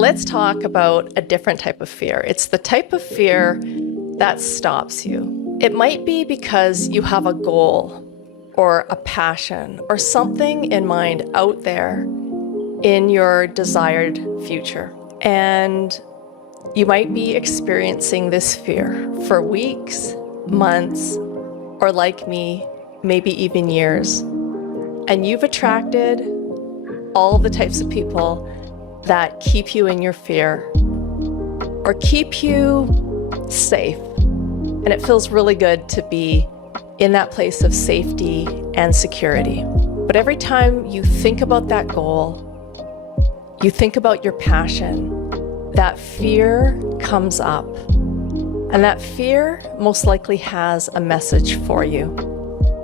Let's talk about a different type of fear. It's the type of fear that stops you. It might be because you have a goal or a passion or something in mind out there in your desired future. And you might be experiencing this fear for weeks, months, or like me, maybe even years. And you've attracted all the types of people that keep you in your fear or keep you safe. And it feels really good to be in that place of safety and security. But every time you think about that goal, you think about your passion, that fear comes up. And that fear most likely has a message for you.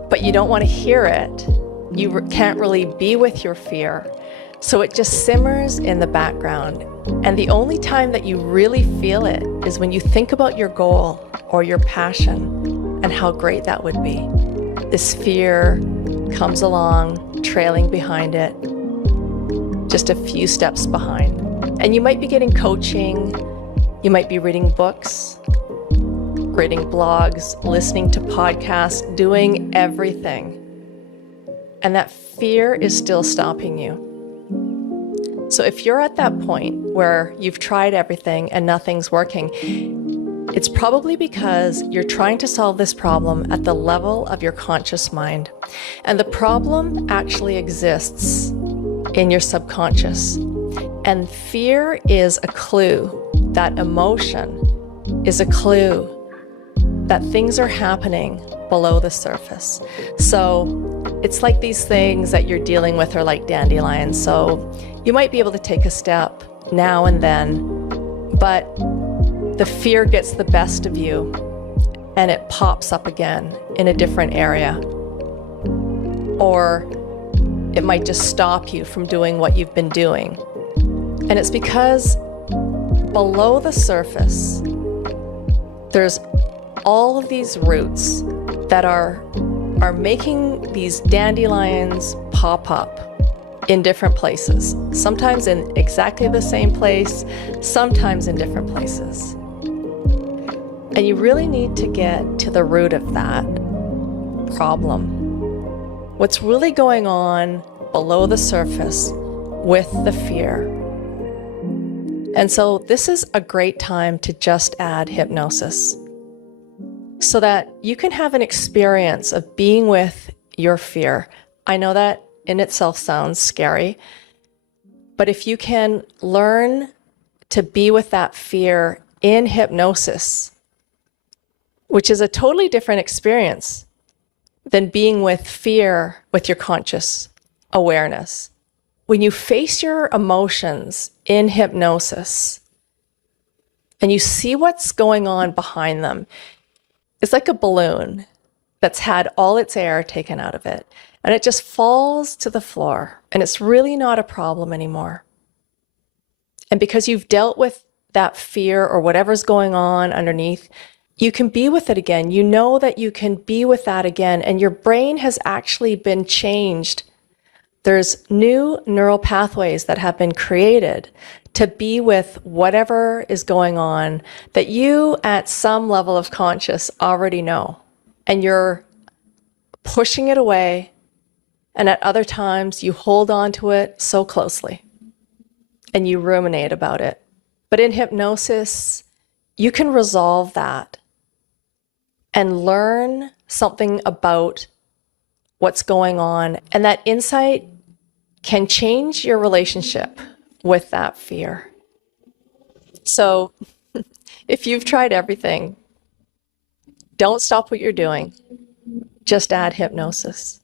But you don't want to hear it. You can't really be with your fear. So it just simmers in the background. And the only time that you really feel it is when you think about your goal or your passion and how great that would be. This fear comes along, trailing behind it, just a few steps behind. And you might be getting coaching, you might be reading books, reading blogs, listening to podcasts, doing everything. And that fear is still stopping you. So if you're at that point where you've tried everything and nothing's working, it's probably because you're trying to solve this problem at the level of your conscious mind. And the problem actually exists in your subconscious. And fear is a clue, that emotion is a clue that things are happening below the surface. So it's like these things that you're dealing with are like dandelions. So you might be able to take a step now and then, but the fear gets the best of you and it pops up again in a different area. Or it might just stop you from doing what you've been doing. And it's because below the surface, there's all of these roots that are making these dandelions pop up in different places, sometimes in exactly the same place, sometimes in different places. And you really need to get to the root of that problem. What's really going on below the surface with the fear. And so this is a great time to just add hypnosis so that you can have an experience of being with your fear. I know that in itself sounds scary, but if you can learn to be with that fear in hypnosis, which is a totally different experience than being with fear with your conscious awareness. When you face your emotions in hypnosis and you see what's going on behind them, it's like a balloon that's had all its air taken out of it, and it just falls to the floor, and it's really not a problem anymore. And because you've dealt with that fear or whatever's going on underneath, you can be with it again. You know that you can be with that again, and your brain has actually been changed. There's new neural pathways that have been created to be with whatever is going on that you at some level of conscious already know. And you're pushing it away, and at other times you hold on to it so closely and you ruminate about it. But in hypnosis, you can resolve that and learn something about what's going on. And that insight can change your relationship with that fear. So if you've tried everything, don't stop what you're doing. Just add hypnosis.